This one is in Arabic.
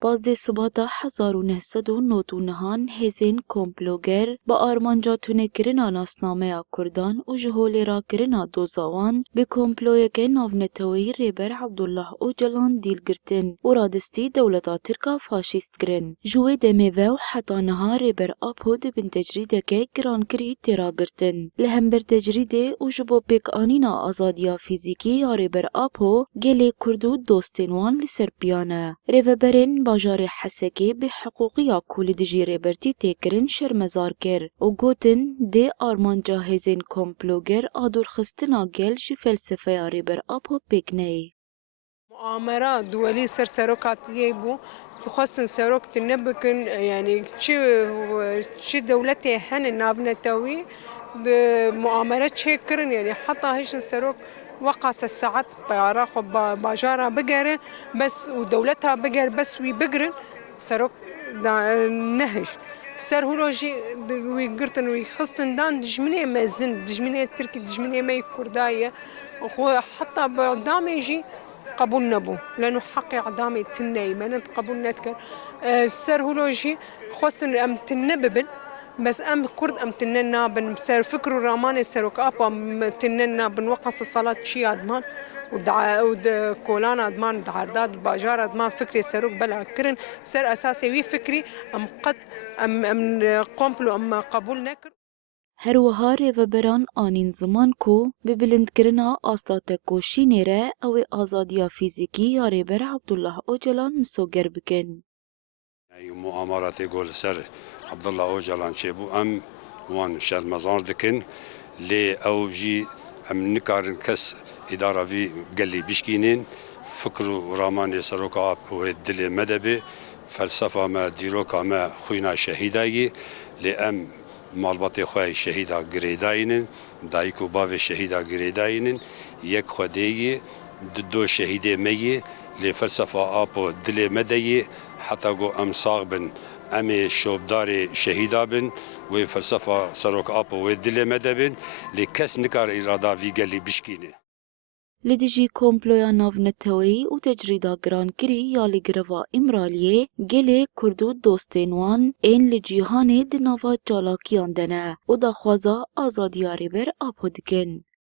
بازده سباتا 1999 هزین کمپلوگر با آرمانجا تونه کرنا ناسنامه کردان و جهولی را کرنا دوزاوان به کمپلوی که ناونتوی ریبر عبدالله اوجلان دیل گرتن و رادستی دولتا ترکا فاشیست گرن. جوی دمیوه و حتا نها ریبر آپو ده بین تجریده که گران کری تیرا گرتن. لهم بر تجریده و جبو پیک آنینا آزادیا فیزیکی یا ریبر آپو گلی کردو دوستینوان لسر پیانه. ریبرین باجار حسکی به حقوقی کل دجی ریبرتی تکرین شرمزار کر و گوتن ده آرمان جاهزین کمپلوگر آدور خستنا گل جی فلسفه ریبر آپو پیکنه. مؤامرات دولي سروكاتيه بو تخصن سروك تنبكن يعني شي دولتي هن النابنتوي مؤامرات شكرن يعني حتى هيش السروك وقع الساعات الطيارة باجارة بقرة بس ودولتها بقر بس ويبقرن سروك نهش سر هولوجي ويقرتن ويخصتن دان دجمني ما زند دجمني التركي دجمني ما يكرداية وحتى بعدام يجي قبولنا بو لأنه حقي عدامي تناي ما قبولنا تكر السر هولوجي خوستن أم تنببن بس أم كرد أم تننا بن سر فكر رامان السروك أبا تننا بن وقص الصلاة شي أدمان ود كولانا أدمان دعرداد باجار أدمان فكري سروك بلا كرن سر أساسي وي فكري أم قد أم قمبلو أم قبول نكر هر وها ریوبران آنین زمان کو به بلند کرنا آستات کوشی ره او آزادیا فیزیکی یا ریبر عبدالله اوجلان مسوگر بکن. مؤامرات يقول سر عبد الله اوجلان شيبو ام وان شرمزار دكن لي او جي ام نكارن كس اداره في قال بشكينين فكروا رامان سروكا ودل مدبي فلسفه ما ديروكا ما خوينا شهيداي لام مالباتي خوي شهيدا غريداين دايكو باف شهيدا غريداين يك خدي دو شهيده مي لفلسفه ابو دل مدي حتى جو ام صاغبن امي شوبداري شهيدا بن وفلسفه سروك ابو ودل مدبن لكس نكار اراده في قال بشكينه لديجي كومبلويا نافنتوي و تجريدا گران كري يا لگروا امراليه گله كردو دوستينوان این لجيهانه دناوا جالاكيان دنه و دا خوازا آزادياري بر آپو دکن.